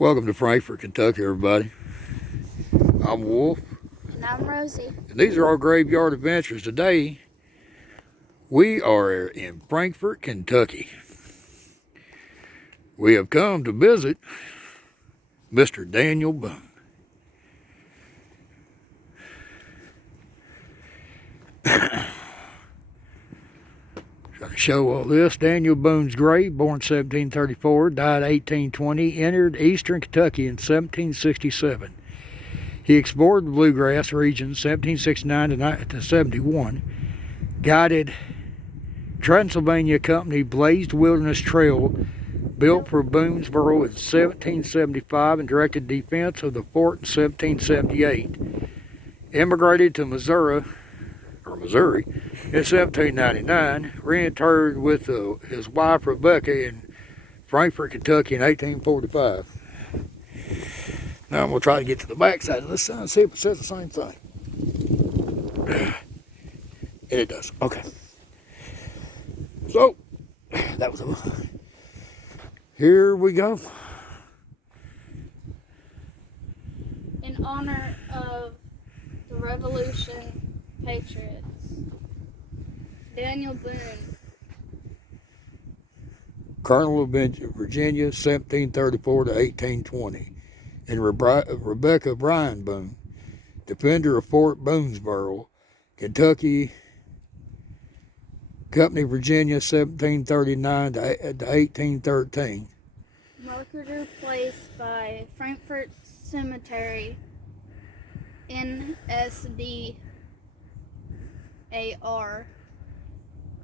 Welcome to Frankfort, Kentucky, everybody. I'm Wolf. And I'm Rosie. And these are our graveyard adventures. Today, we are in Frankfort, Kentucky. We have come to visit Mr. Daniel Boone. Trying to show all this. Daniel Boone's grave, born 1734, died 1820, entered eastern Kentucky in 1767. He explored the bluegrass region 1769 to 71, guided Transylvania Company Blazed Wilderness Trail built for Boonesboro in 1775 and directed defense of the fort in 1778. Immigrated to Missouri in 1799, reinterred with his wife Rebecca in Frankfort, Kentucky in 1845. Now I'm going to try to get to the back side of this sign and see if it says the same thing. And it does. Okay. So, that was here we go. In honor of the Revolution Patriots, Daniel Boone. Colonel of Virginia, 1734 to 1820. And Rebecca Bryan Boone, defender of Fort Boonesboro, Kentucky, Company, Virginia, 1739 to 1813. Marketer placed by Frankfort Cemetery, NSDAR,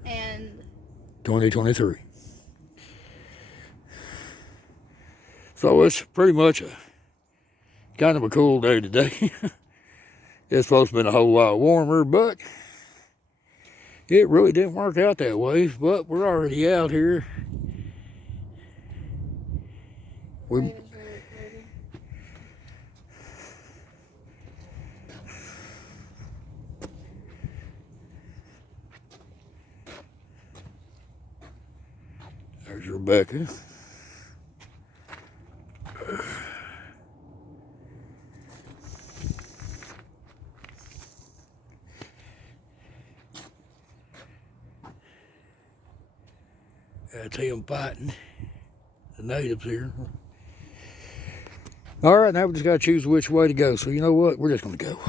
and 2023. So it's pretty much a kind of a cool day today. It's supposed to be a whole lot warmer, but it really didn't work out that way. But we're already out here. There's Rebecca. That's him fighting the natives here. All right, now we just got to choose which way to go. So you know what? We're just going to go.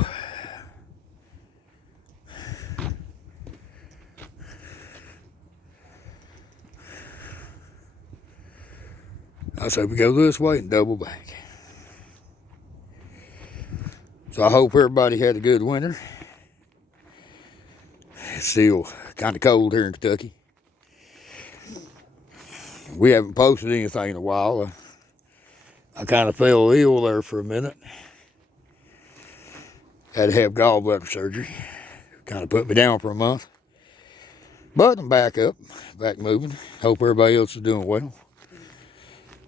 I say we go this way and double back. So I hope everybody had a good winter. It's still kind of cold here in Kentucky. We haven't posted anything in a while. I kind of fell ill there for a minute. Had to have gallbladder surgery. Kind of put me down for a month. But I'm back up, back moving. Hope everybody else is doing well.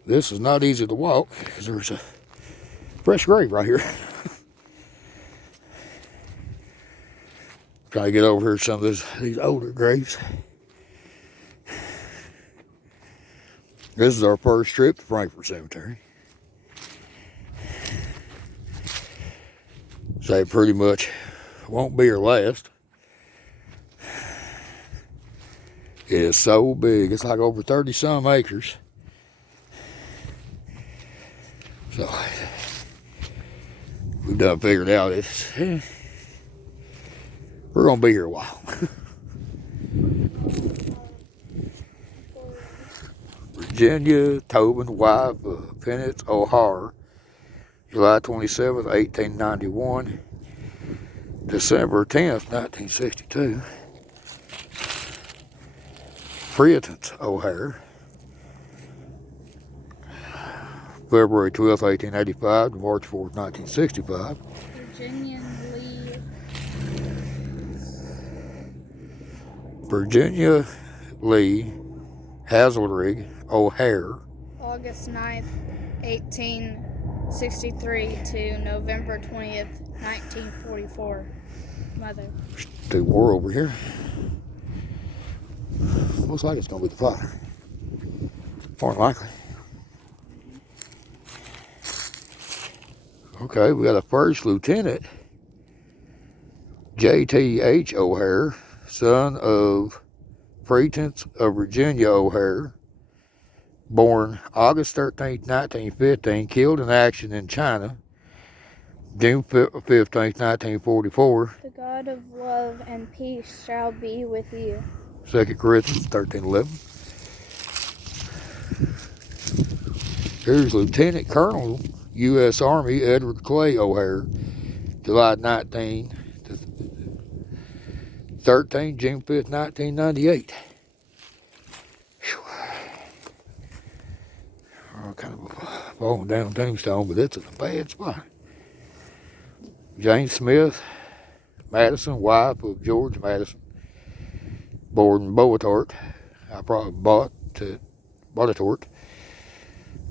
This is not easy to walk because there's a fresh grave right here. Trying to get over here to some of these older graves. This is our first trip to Frankfort Cemetery. So it pretty much won't be our last. It is so big. It's like over 30 some acres. So we've done figured out we're gonna be here a while. Virginia Tobin, wife of Penance O'Hara, July 27th, 1891, December 10th, 1962. Prudence O'Hara, February 12th, 1885 to March 4th, 1965. Virginia Lee Hazelrig O'Hare, August 9th, 1863 to November 20th, 1944. Mother. Do more over here. Looks like it's going to be the father. More than likely. Okay, we got a first lieutenant, J.T.H. O'Hare, son of Pretense of Virginia O'Hare, born August 13th, 1915, killed in action in China, June 15th, 1944. The God of love and peace shall be with you. 2 Corinthians 13:11. Here's Lieutenant Colonel, U.S. Army, Edward Clay O'Hare, July 19 to 13, June 5th, 1998. Kind of a falling down tombstone, but it's in a bad spot. Jane Smith Madison, wife of George Madison, born in Boatort. I probably bought Boatort.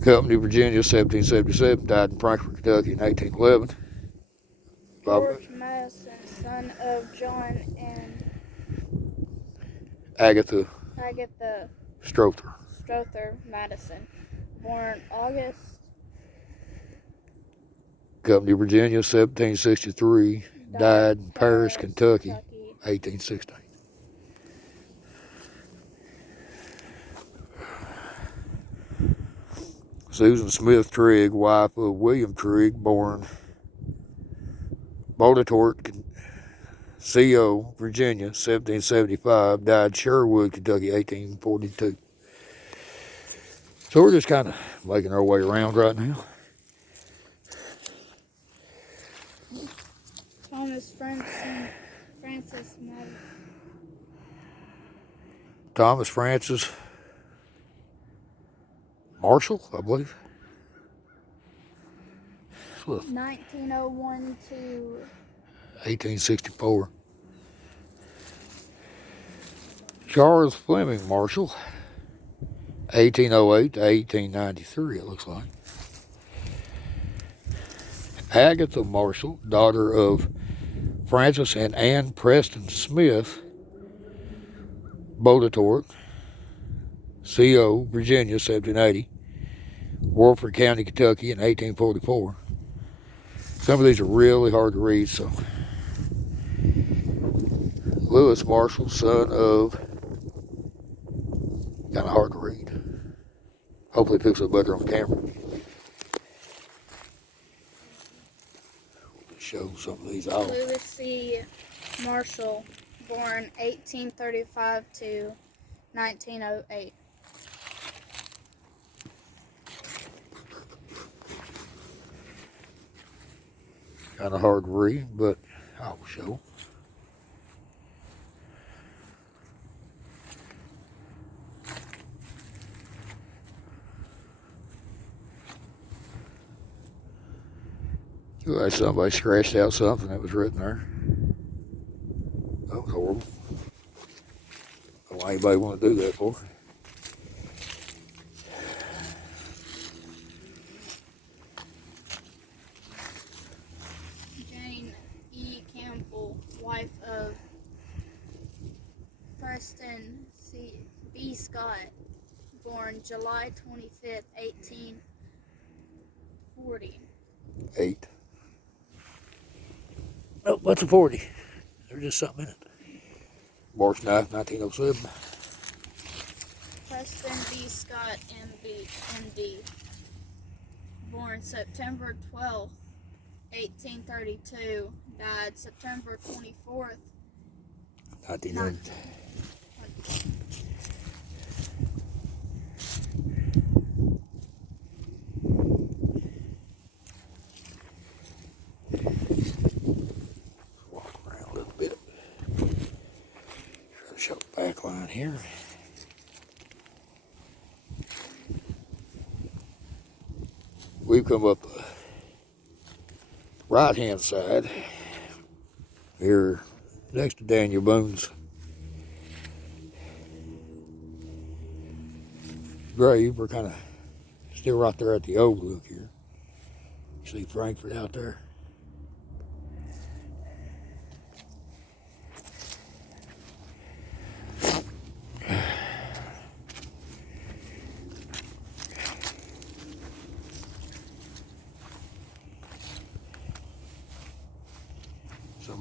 Company, Virginia, 1777. Died in Frankfort, Kentucky, in 1811. George Madison, son of John and Agatha Strother Strother. Madison, born August. Company, Virginia, 1763. Died in Paris, Kentucky, 1816. Susan Smith Trigg, wife of William Trigg, born Boatort, CO, Virginia, 1775. Died Sherwood, Kentucky, 1842. So we're just kind of making our way around right now. Thomas Francis Madison. Thomas Francis Marshall, I believe. 1901 to 1864. Charles Fleming Marshall, 1808 to 1893, it looks like. Agatha Marshall, daughter of Francis and Ann Preston Smith, Boatort, CO, Virginia, 1780. Warford County, Kentucky, in 1844. Some of these are really hard to read, so. Lewis Marshall, son of, kind of hard to read. Hopefully it picks up better on camera. Show some of these off. Lewis C. Marshall, born 1835 to 1908. Kind of hard to read, but I'll show. Like somebody scratched out something that was written there. That was horrible. I don't know why anybody want to do that for. Jane E. Campbell, wife of Preston B. Scott, born July 25th, 1840. 8. Oh, what's a 40? There's just something in it. March 9th, 1907. Preston B. Scott, MD, born September 12th, 1832, died September 24th, 1900. Walk around a little bit. Try to show the back line here. We've come up the right-hand side here next to Daniel Boone's grave. We're kind of still right there at the overlook here. You see Frankfort out there.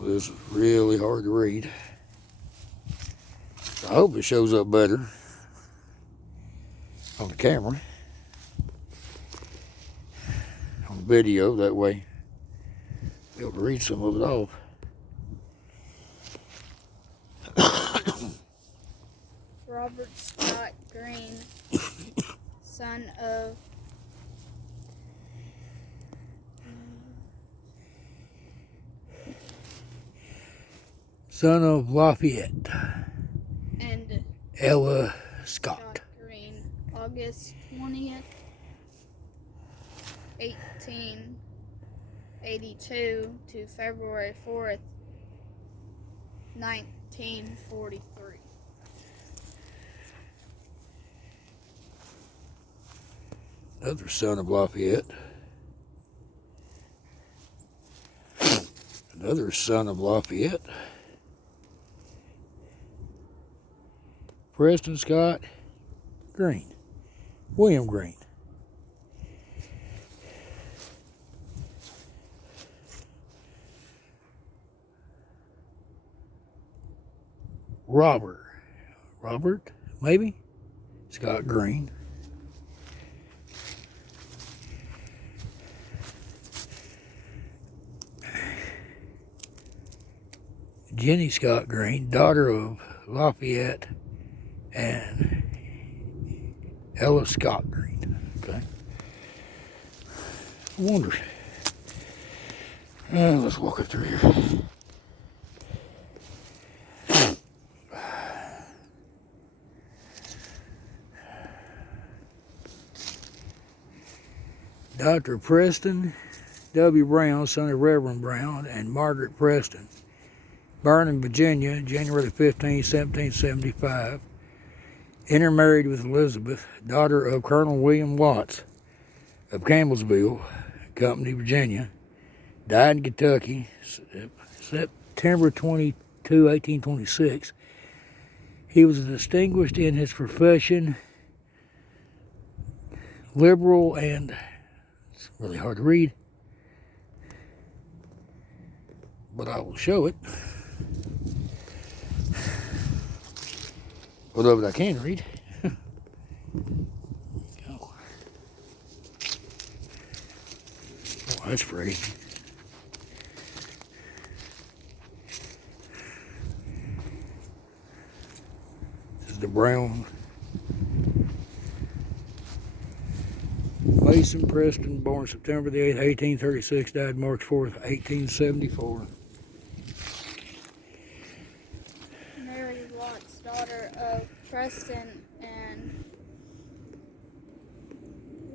this is really hard to read. I hope it shows up better on the camera, on video, that way I'll be able to read some of it off. Robert Scott Green, son of Lafayette and Ella Scott. Green, August 20th, 1882 to February 4th, 1943. Another son of Lafayette. Another son of Lafayette. Preston Scott Green. William Green. Robert, maybe? Scott Green. Jenny Scott Green, daughter of Lafayette and Ella Scott Green. Okay. I wonder. Let's walk it through here. Dr. Preston W. Brown, son of Reverend Brown, and Margaret Preston, born in Virginia, January 15, 1775. Intermarried with Elizabeth, daughter of Colonel William Watts of Campbellsville, Company, Virginia. Died in Kentucky, September 22, 1826. He was distinguished in his profession, liberal, and it's really hard to read, but I will show it. Although I can read. Oh, that's pretty. This is the Brown. Mason Preston, born September the 8th, 1836, died March 4th, 1874. Mary Watts, daughter of Preston and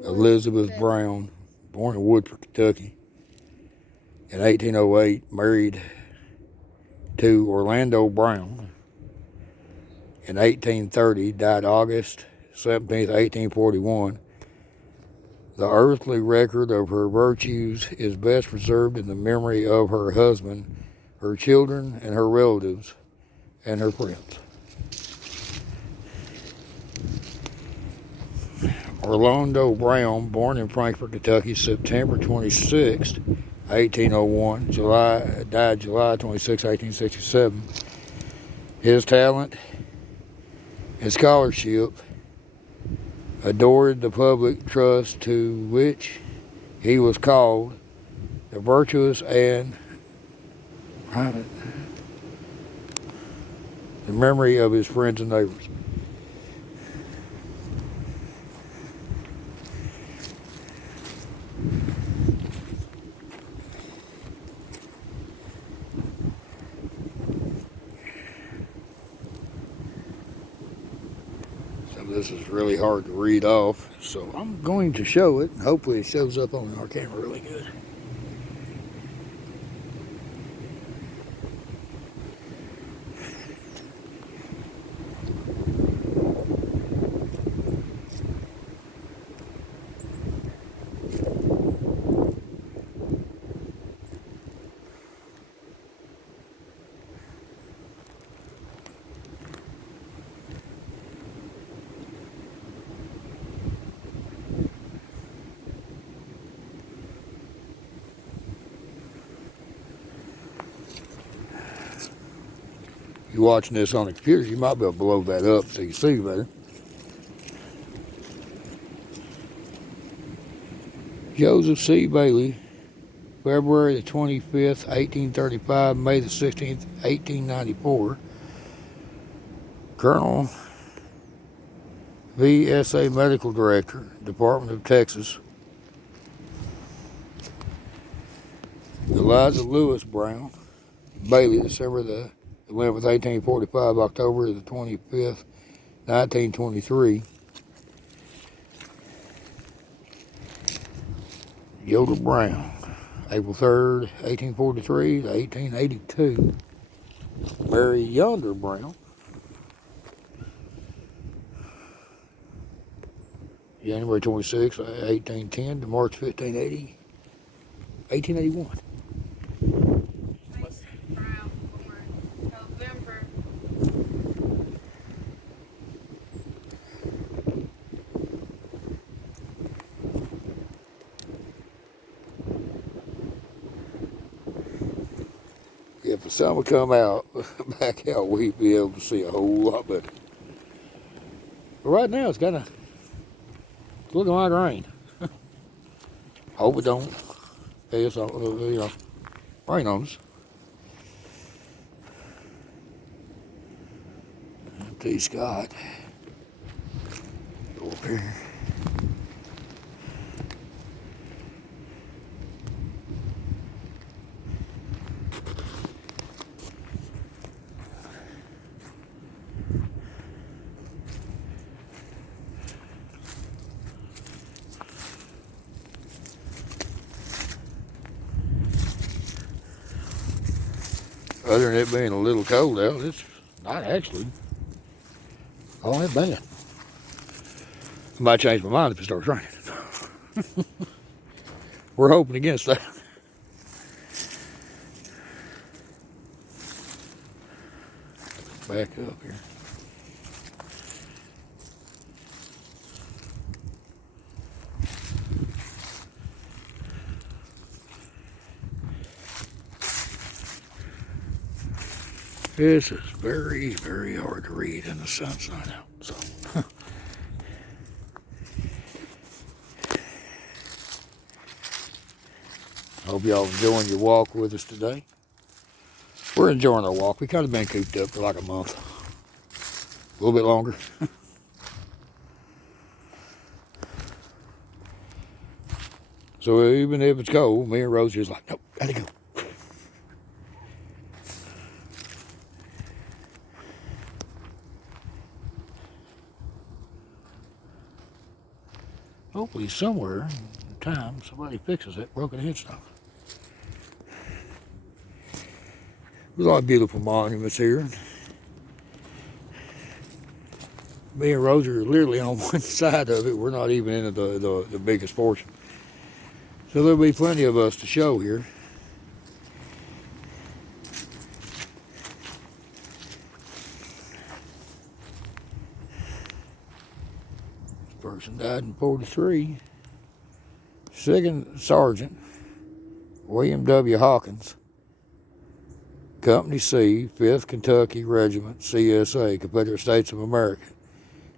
Elizabeth Brown, born in Woodford, Kentucky. In 1808, married to Orlando Brown. In 1830, died August 17th, 1841. The earthly record of her virtues is best preserved in the memory of her husband, her children, and her relatives, and her friends. Orlando Brown, born in Frankfort, Kentucky, September 26, 1801, died July 26, 1867. His talent and scholarship adored the public trust to which he was called, the virtuous and private, the memory of his friends and neighbors. This is really hard to read off, so I'm going to show it. Hopefully it shows up on our camera really good. you're watching this on the computer, you might be able to blow that up so you see better. Joseph C. Bailey, February the 25th, 1835, May the 16th, 1894. Colonel VSA Medical Director, Department of Texas. Eliza Lewis Brown, Bailey, December the 11th, 1845, October the 25th, 1923. Yoder Brown, April 3rd, 1843 to 1882. Mary Yonder Brown, January 26, 1810 to March 1580, 1881. Brown, born November. If the sun would come out, back out, we'd be able to see a whole lot better. But right now, it's looking like rain. Hope it don't. It's, rain on us. Empty Scott. Go up here. Other than it being a little cold out, it's not actually all that bad. I might change my mind if it starts raining. We're hoping against that. Back up here. This is very, very hard to read in the sun's not out. So, hope y'all enjoying your walk with us today. We're enjoying our walk. We kind of been cooped up for like a month, a little bit longer. So even if it's cold, me and Rosie is like, nope, gotta go. Hopefully somewhere in time somebody fixes that broken headstone. There's a lot of beautiful monuments here. Me and Rosie are literally on one side of it. We're not even in the biggest portion. So there'll be plenty of us to show here. Person died in 43. Second Sergeant William W. Hawkins, Company C, 5th Kentucky Regiment, CSA, Confederate States of America,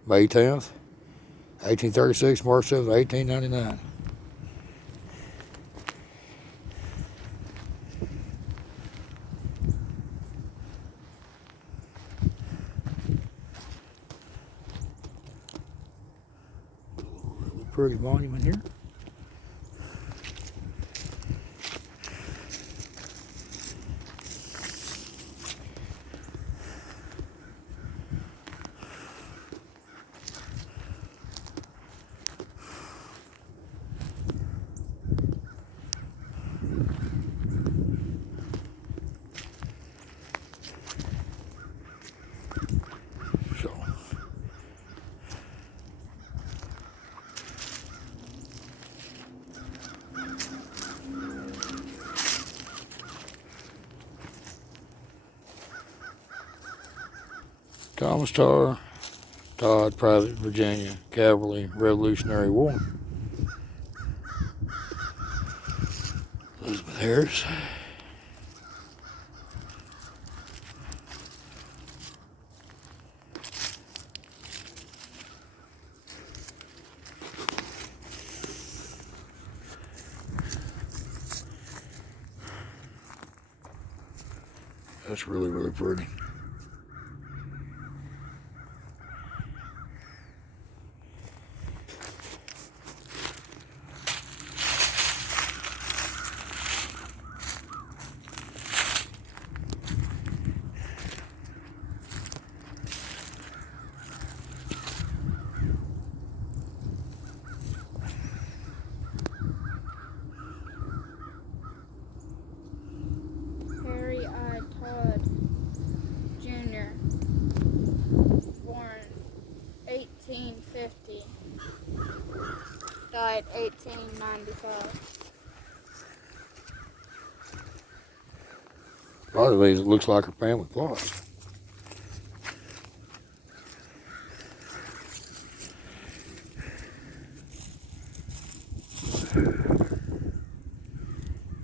May 10th, 1836, March 7th, 1899. Really pretty monument here. Thomas Todd, Private Virginia Cavalry, Revolutionary War. Elizabeth Harris. That's really, really pretty. Harry I. Todd Jr. Born 1850. Died 1895. A lot of these, it looks like a family plot.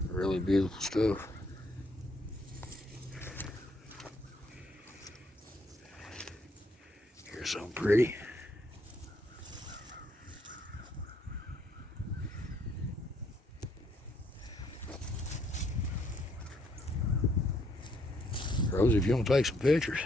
Really beautiful stuff. Here's something pretty. Rosie, if you want to take some pictures.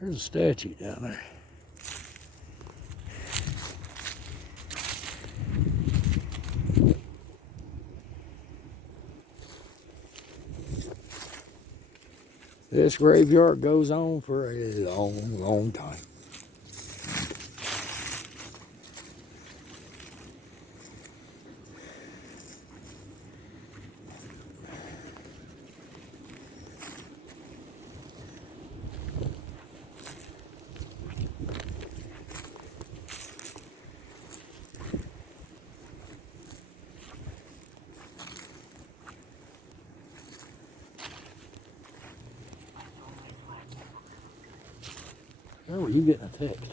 There's a statue down there. This graveyard goes on for a long, long time. Where were you getting a text?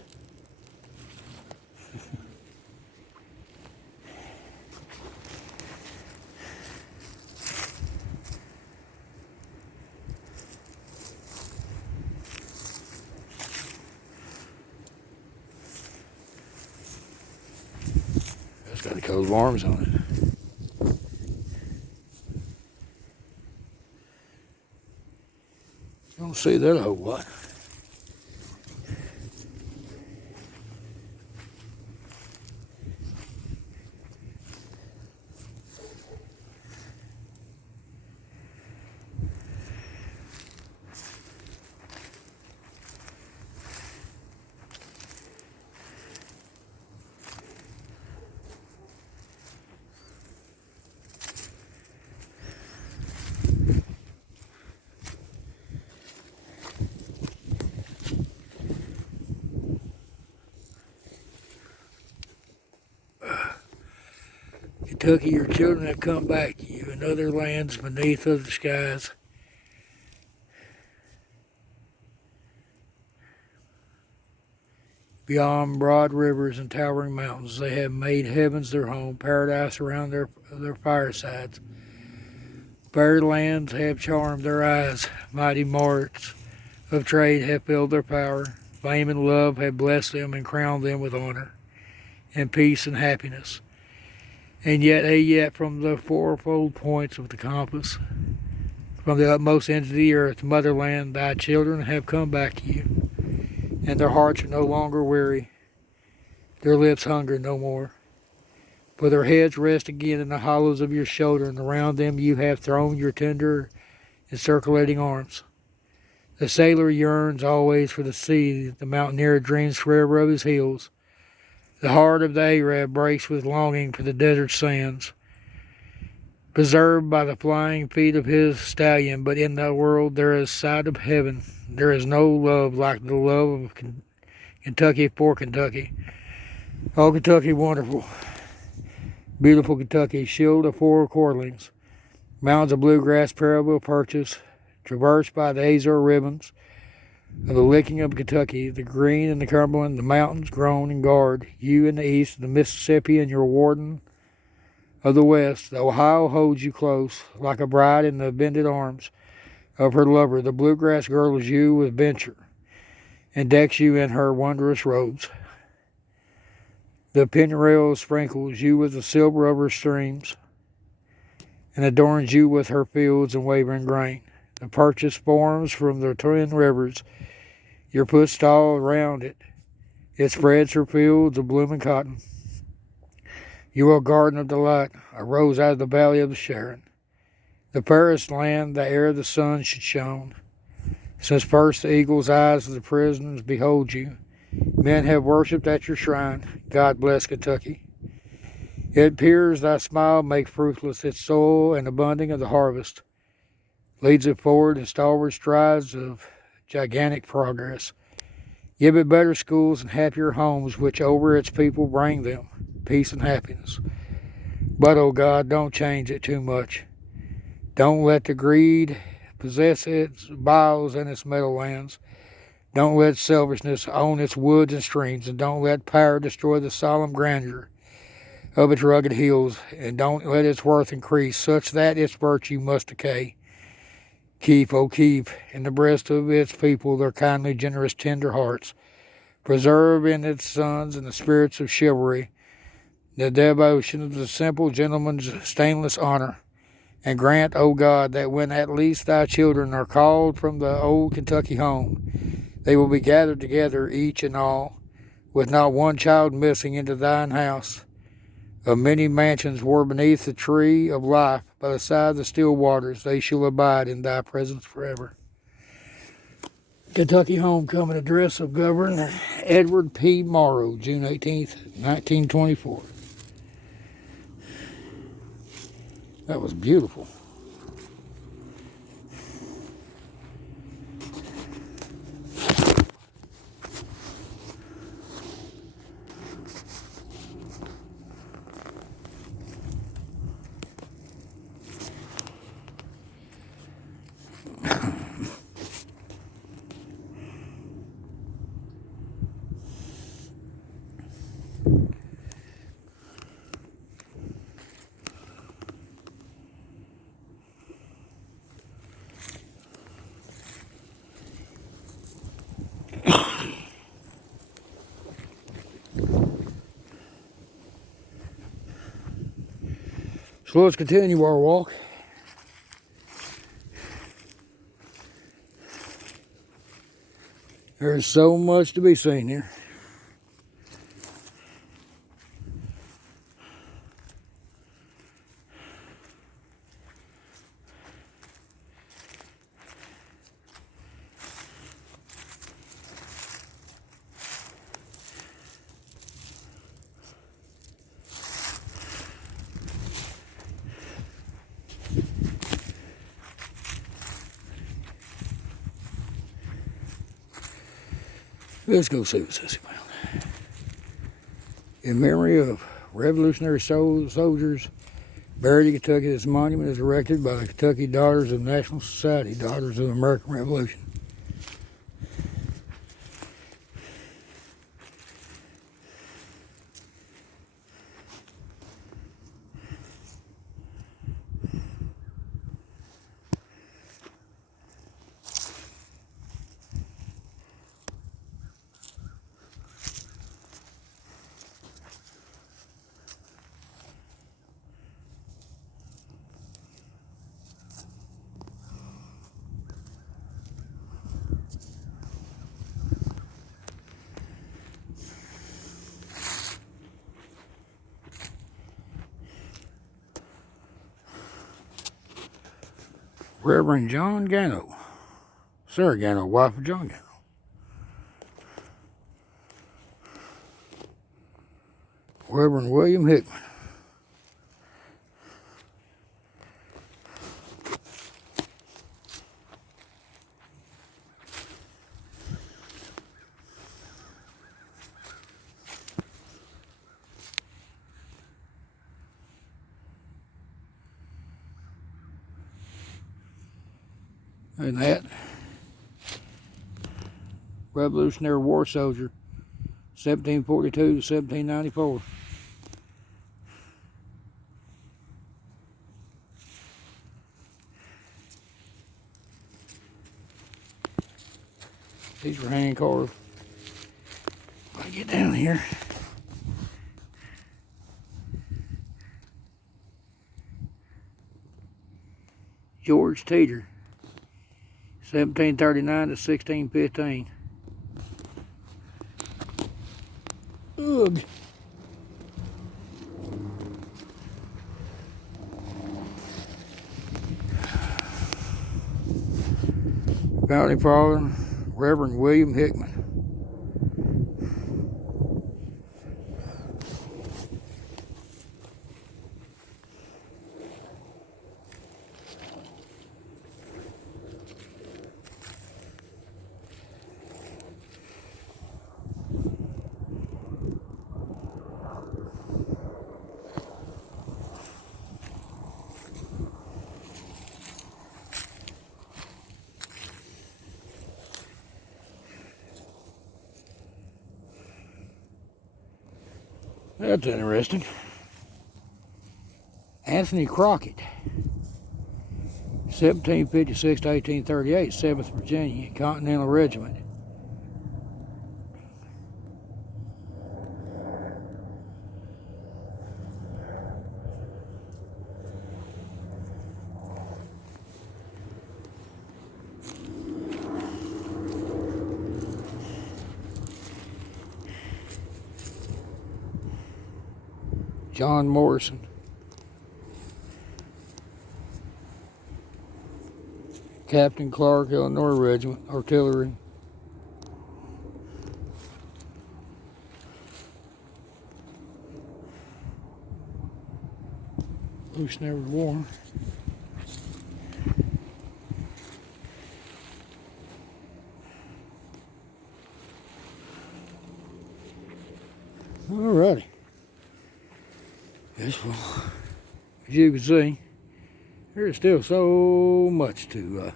That's got the coat of arms on it. You don't see that a whole lot. Kentucky, your children have come back to you in other lands beneath other skies. Beyond broad rivers and towering mountains, they have made heavens their home, paradise around their firesides. Fair lands have charmed their eyes, mighty marts of trade have filled their power. Fame and love have blessed them and crowned them with honor, and peace and happiness. And yet from the fourfold points of the compass, from the utmost ends of the earth, motherland, thy children have come back to you, and their hearts are no longer weary, their lips hunger no more. For their heads rest again in the hollows of your shoulder, and around them you have thrown your tender encirculating arms. The sailor yearns always for the sea, the mountaineer dreams forever of his hills. The heart of the Arab breaks with longing for the desert sands, preserved by the flying feet of his stallion. But in the world there is sight of heaven. There is no love like the love of Kentucky for Kentucky. Oh, Kentucky, wonderful. Beautiful Kentucky, shield of four cordlings, mountains of bluegrass, parallel perches, traversed by the azure ribbons, of the licking of Kentucky, the green and the Cumberland, the mountains groan and guard you in the east, the Mississippi and your warden of the west. The Ohio holds you close, like a bride in the bended arms of her lover. The bluegrass girdles you with venture, and decks you in her wondrous robes. The Pennyrail sprinkles you with the silver of her streams, and adorns you with her fields and wavering grain. The purchase forms from the twin rivers your footstool around it. It spreads her fields of blooming cotton. You are a garden of delight, a rose out of the valley of the Sharon. The fairest land the ere the sun should shone. Since first the eagle's eyes of the prisoners behold you, men have worshipped at your shrine. God bless Kentucky. It appears thy smile make fruitless its soil, and abunding of the harvest leads it forward in stalwart strides of gigantic progress. Give it better schools and happier homes, which over its people bring them peace and happiness. But, oh God, don't change it too much. Don't let the greed possess its boughs and its meadowlands. Don't let selfishness own its woods and streams, and don't let power destroy the solemn grandeur of its rugged hills, and don't let its worth increase, such that its virtue must decay. Keep, oh keep, in the breast of its people their kindly, generous, tender hearts. Preserve in its sons and the spirits of chivalry, the devotion of the simple gentleman's stainless honor. And grant, O God, that when at least thy children are called from the old Kentucky home, they will be gathered together, each and all, with not one child missing, into thine house of many mansions, where beneath the tree of life, by the side of the still waters, they shall abide in thy presence forever. Kentucky Homecoming Address of Governor Edward P. Morrow, June 18th, 1924. That was beautiful. So let's continue our walk. There's so much to be seen here. Let's go see what's this about. In memory of Revolutionary soldiers buried in Kentucky, this monument is erected by the Kentucky Daughters of the National Society, Daughters of the American Revolution. Reverend John Gano, Sarah Gano, wife of John Gano. Reverend William Hickman. And that Revolutionary War soldier, 1742 to 1794. These were hand carved. If I get down here. George Teeter, 1739 to 1615. Ugh. Founding Father, Reverend William Hickman. That's interesting. Anthony Crockett, 1756 to 1838, 7th Virginia Continental Regiment. John Morrison, Captain Clark, Illinois Regiment, Artillery. Revolutionary War. Alrighty. Yes, well, as you can see, there's still so much to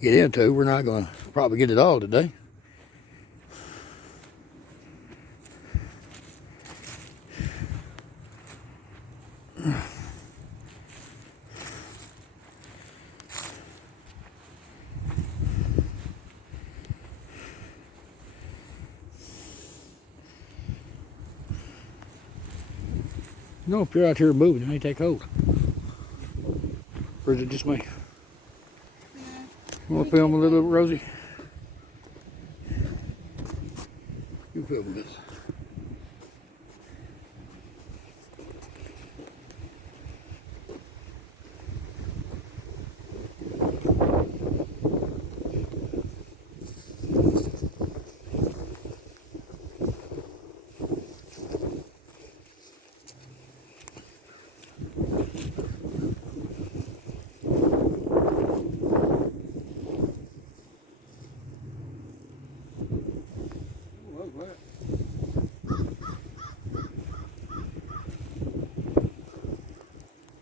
get into. We're not going to probably get it all today. You know, if you're out here moving, it may take hold. Or is it just me? You want to film a little, Rosie? You film this.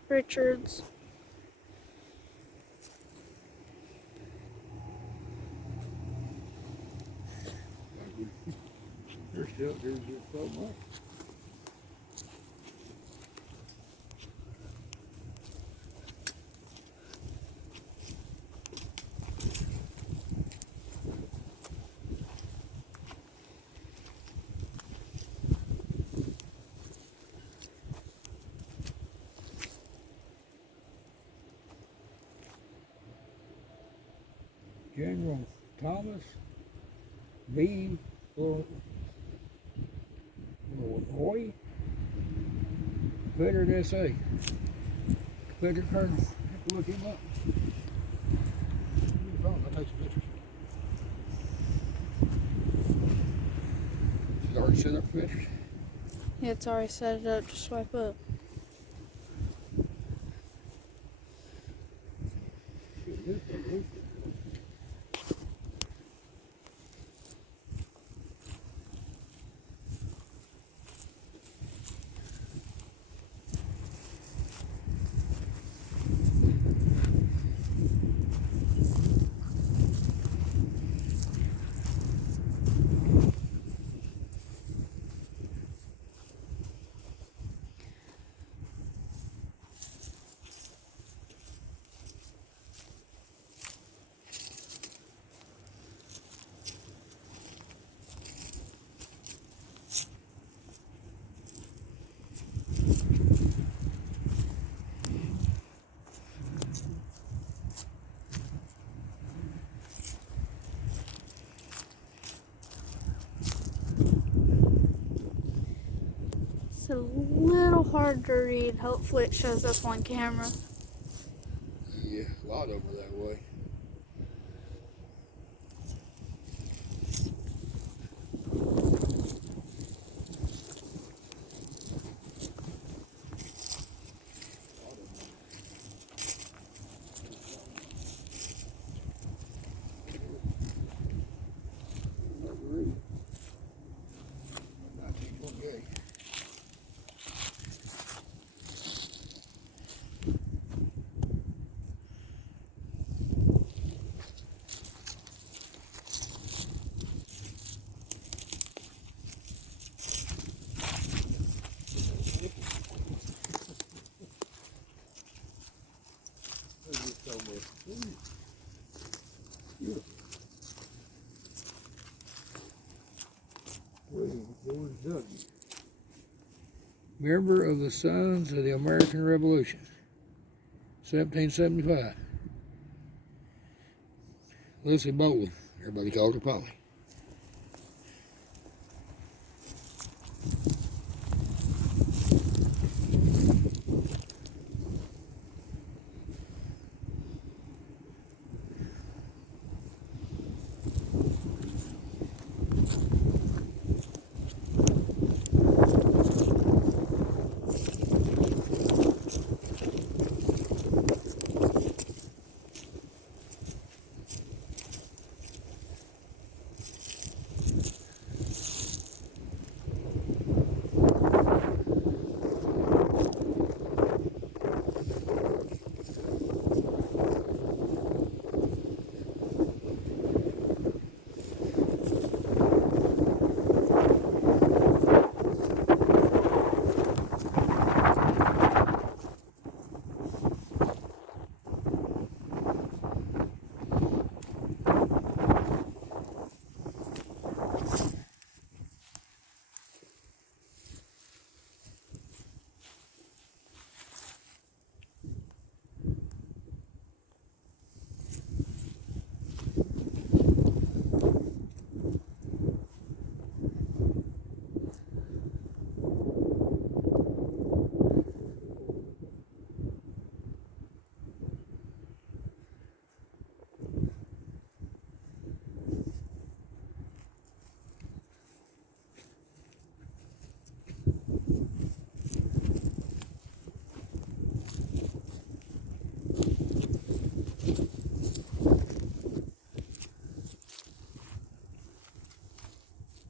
Richards. There's so much. General Thomas B. Illinois, Confederate SA, Confederate Colonel. I have to look him up. I'll take some pictures. She's already set up pictures. Yeah, it's already set it up to swipe up. hard to read. Hopefully it shows up on camera. Yeah, a lot over that way. Member of the Sons of the American Revolution, 1775. Lucy Bowling, everybody called her Polly.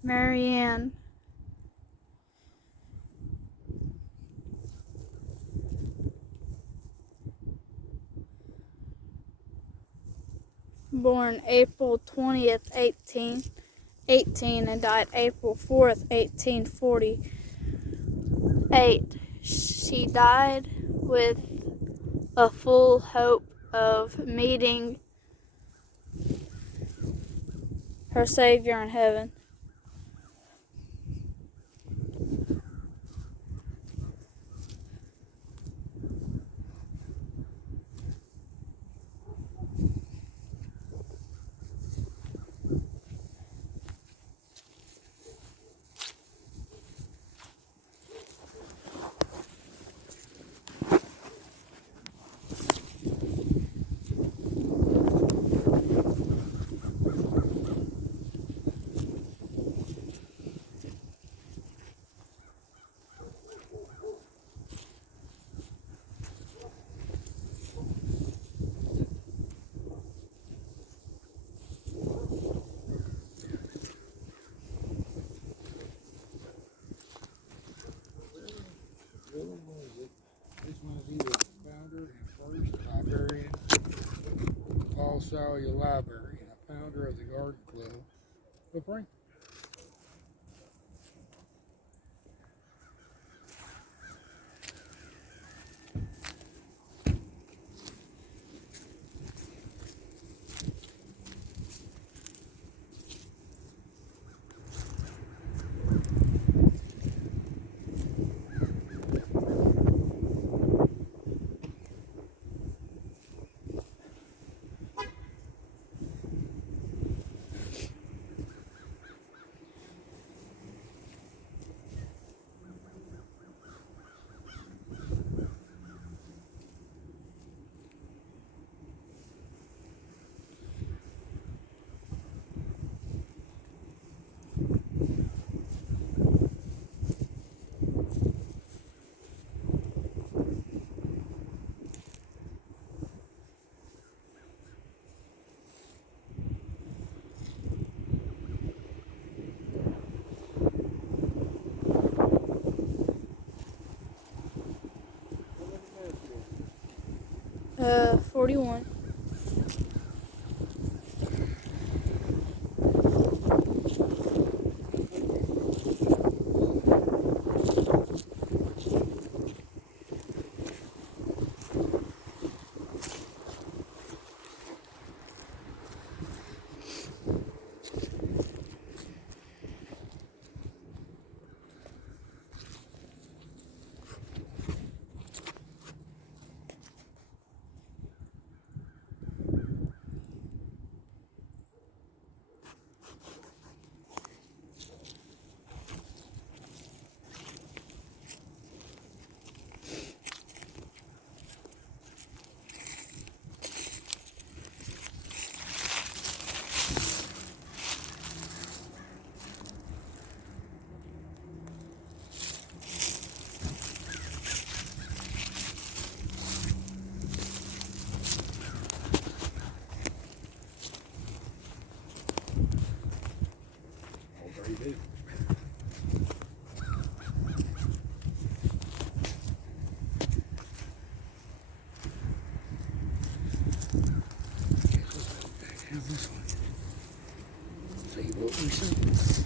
Marianne. Born April 20th, 1818 and died April 4th, 1848. She died with a full hope of meeting her Savior in heaven. This one is either the founder and first librarian, Paul Sawyer Library, and a founder of the Garden Club of Frankfort. 1941. How's this one? See what we see.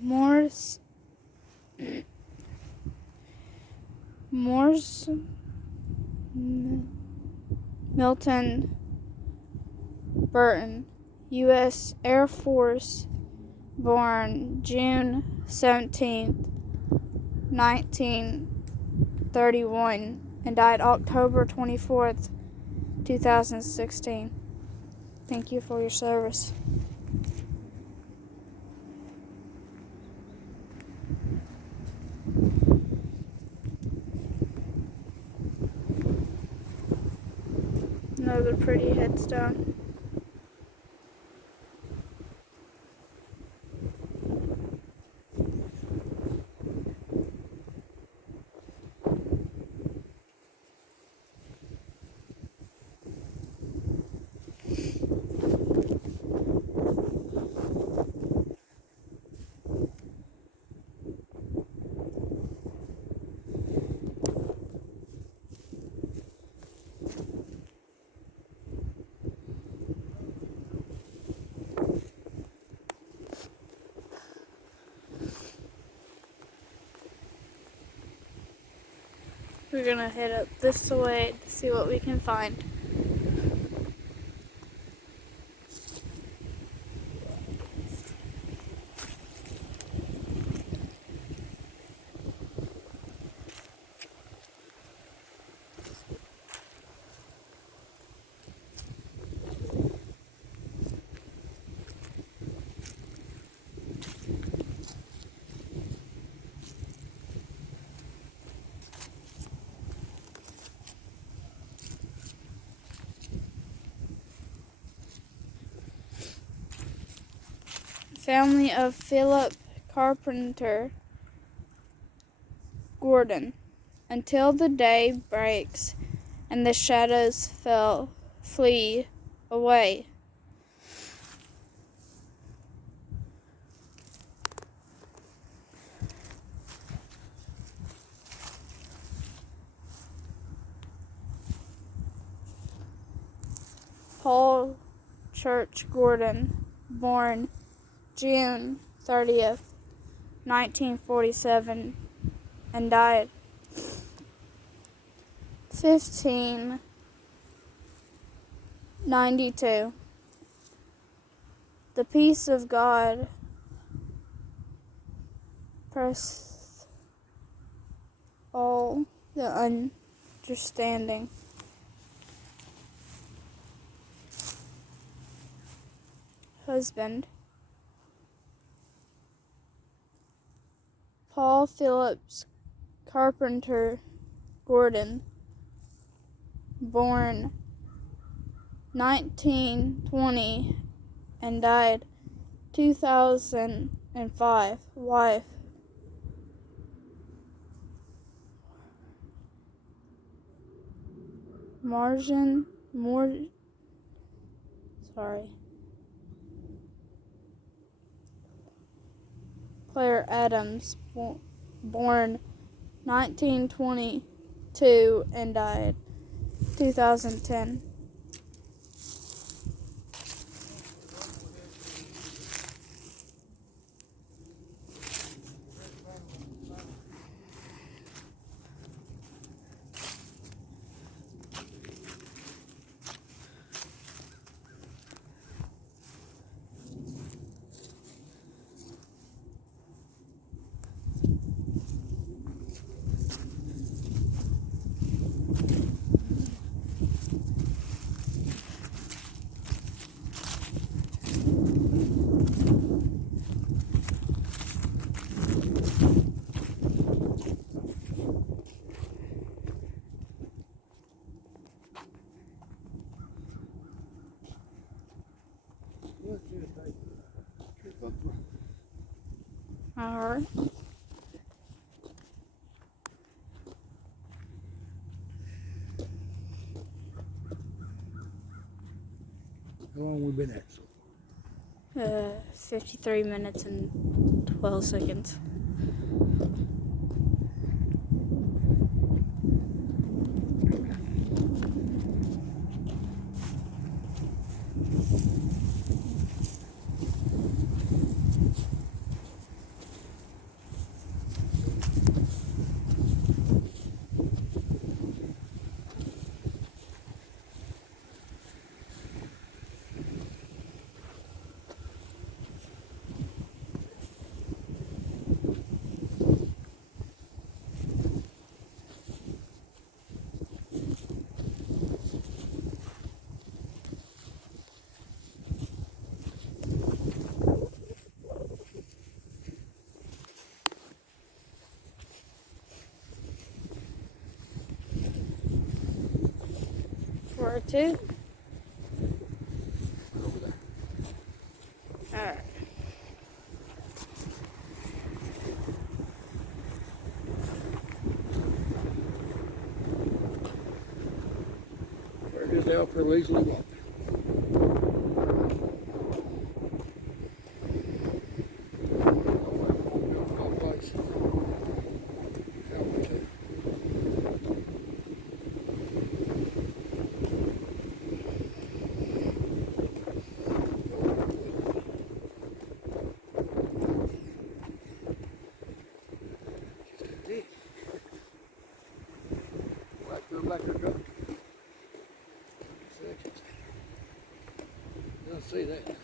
Morse, Morse, Milton Burton, U.S. Air Force, born June 17th, 1931, and died October 24th, 2016. Thank you for your service. Another pretty headstone. We're gonna head up this way to see what we can find. Family of Philip Carpenter Gordon, until the day breaks and the shadows flee away. Paul Church Gordon, born June 30th, 1947, and died 1592. The peace of God press all the understanding. Husband, Paul Phillips Carpenter Gordon, born 1920 and died 2005. Wife, Claire Adams, born 1922 and died 2010. Alright. How long we been at so far? 53 minutes and 12 seconds. Where to? Over there. Alright. There it is now for leisurely walk. Back there, go. Sections. Don't see that.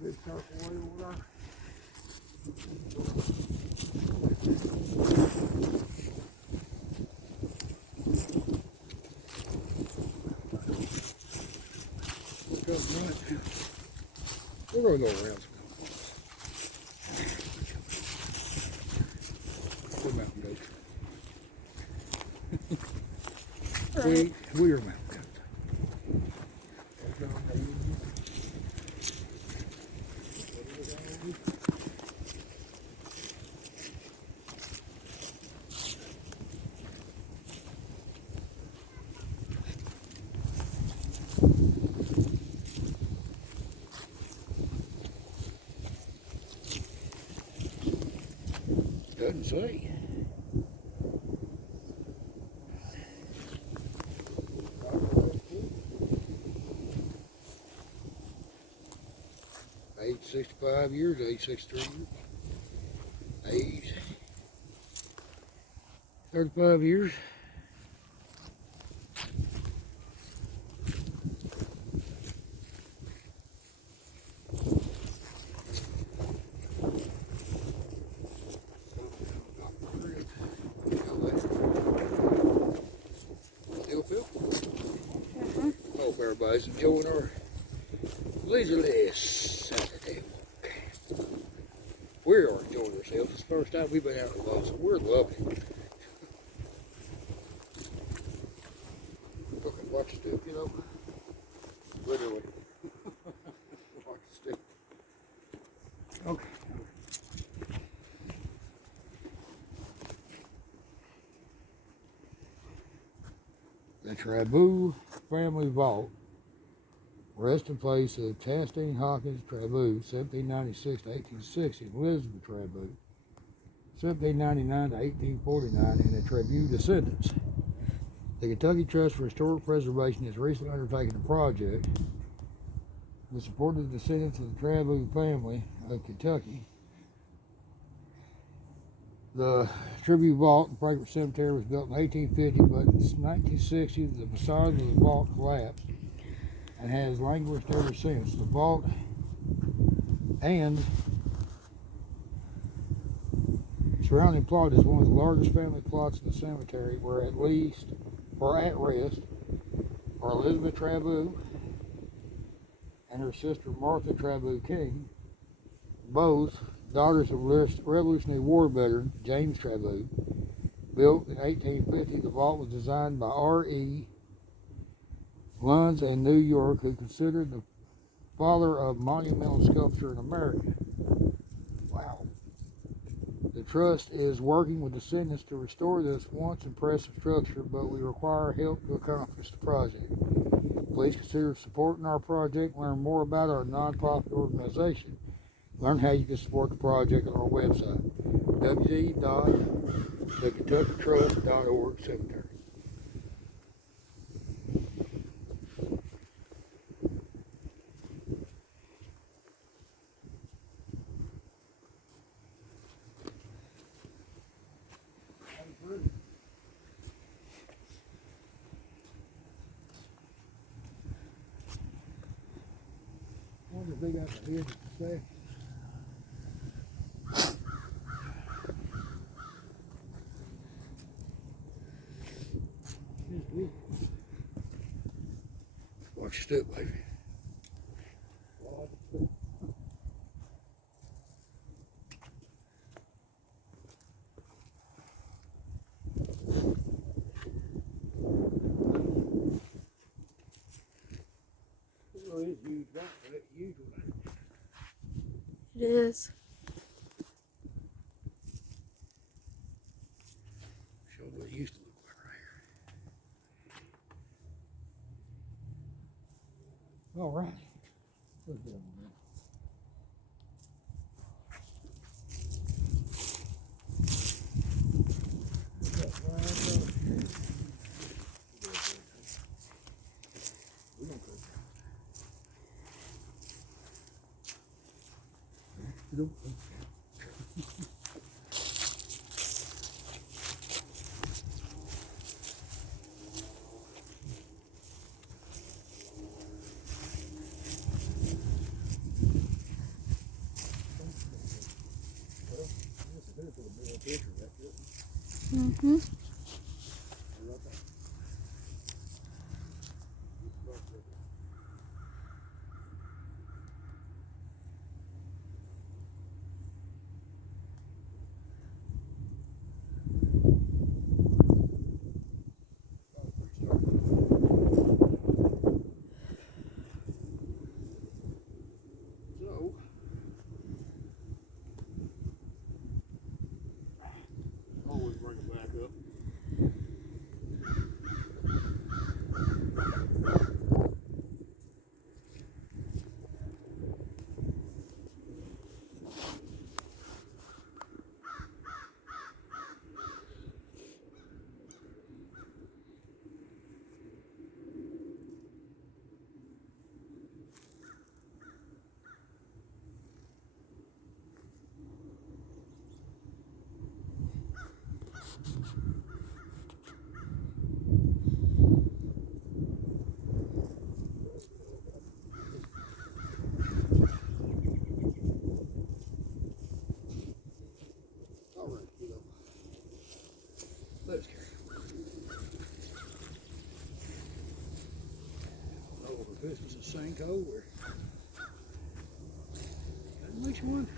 Big circle way over there. Look up front. We're going to go around some. We're mountain goats. We are mountain goats. Doesn't say. Age 65 years, age 63 years, age 35 years. Still feel? Hope everybody's enjoying our leisurely Saturday walk. We are enjoying ourselves. It's the first time we've been out in the boat, so we're loving it. Fucking watch the stick, you know. Literally. Watch the stick. Okay. The Traboo family vault. Resting place of Chastain Hawkins Traboo, 1796 to 1860, Elizabeth Traboo, 1799 to 1849, and the Traboo descendants. The Kentucky Trust for Historic Preservation has recently undertaken a project with support of the descendants of the Traboo family of Kentucky. The Tribute Vault in Frankfort Cemetery was built in 1850, but in 1960 the facade of the vault collapsed and has languished ever since. The vault and surrounding plot is one of the largest family plots in the cemetery, where at rest are Elizabeth Traboo and her sister Martha Traboo King, both daughters of Revolutionary War veteran James Traboo. Built in 1850, the vault was designed by R.E. Lunds in New York, who considered the father of monumental sculpture in America. Wow. The trust is working with descendants to restore this once impressive structure, but we require help to accomplish the project. Please consider supporting our project. Learn more about our nonprofit organization. Learn how you can support the project on our website, www.thekentuckytrust.org cemetery. Here's the second. Watch your step, baby. Oh, it's huge, right? Huge one. It is. Show what it used to look like right here. All right. Let's go. Mm-hmm. So, always bring it back up. All right, kiddo. Let's carry it. I don't know if this was a sinkhole or that makes you wonder.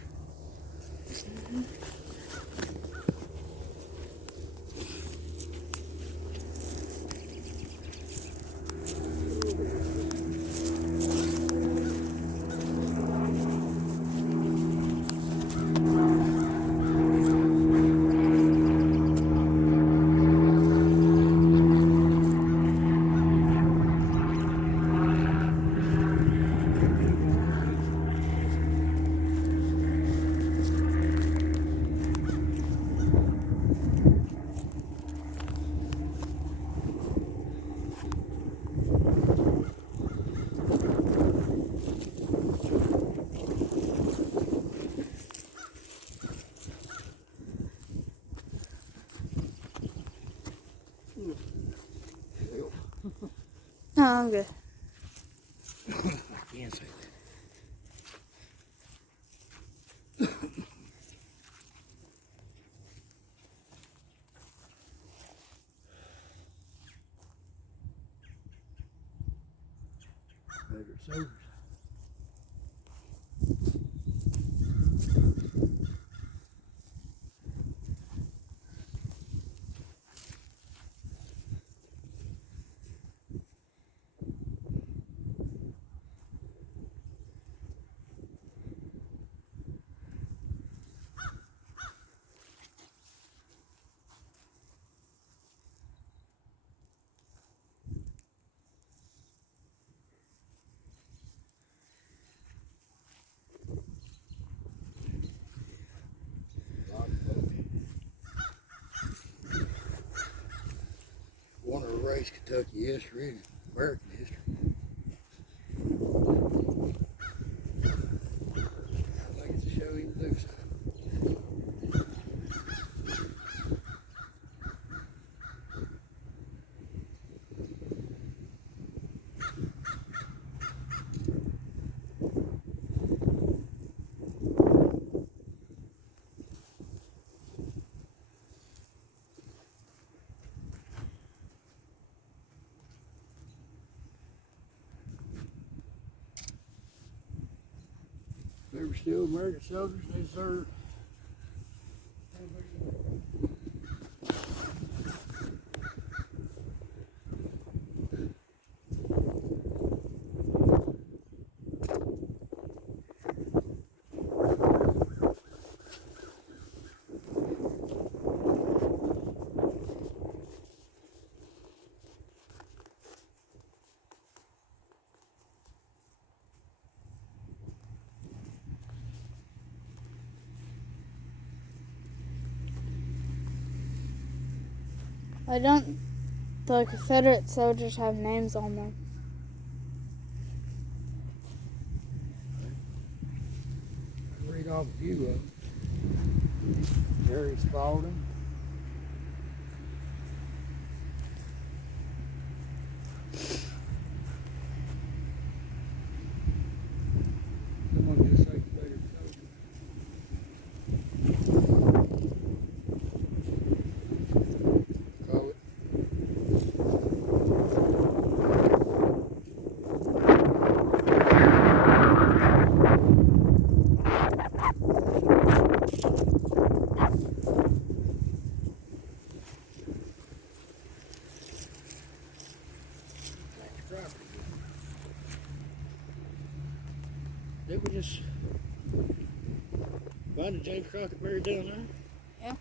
Oh, I'm good. I can't say that. Favorite soldiers. Want to erase Kentucky history and American history. I think it's a show you can do so. still American soldiers. They serve. The Confederate soldiers have names on them. I'll read off a few of them. Jerry Spalding. Someone just say Confederate soldier. Call it. Did we just find a James Crockett buried down there? Yeah.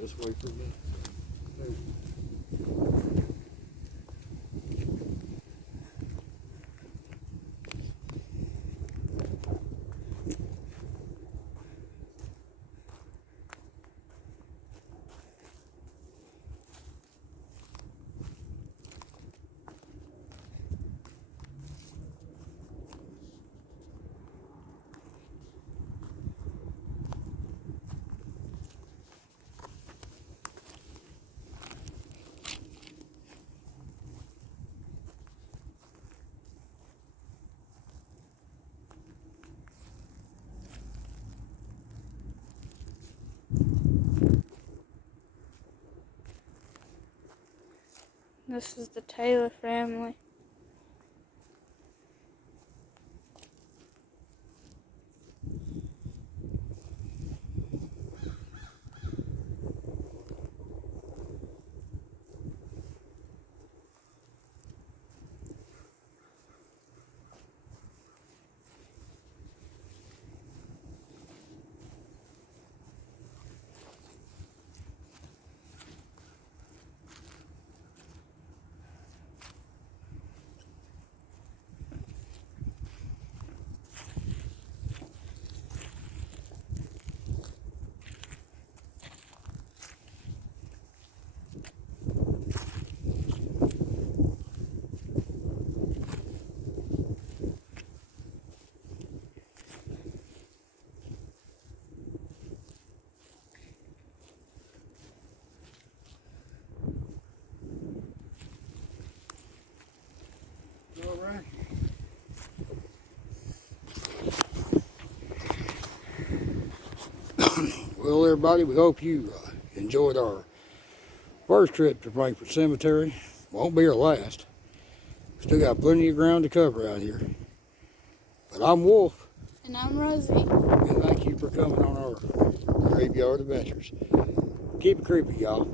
This way for me. This is the Taylor family. All right. Well, everybody, we hope you enjoyed our first trip to Frankfort Cemetery. Won't be our last. Still got plenty of ground to cover out here. But I'm Wolf. And I'm Rosie. And thank you for coming on our graveyard adventures. Keep it creepy, y'all.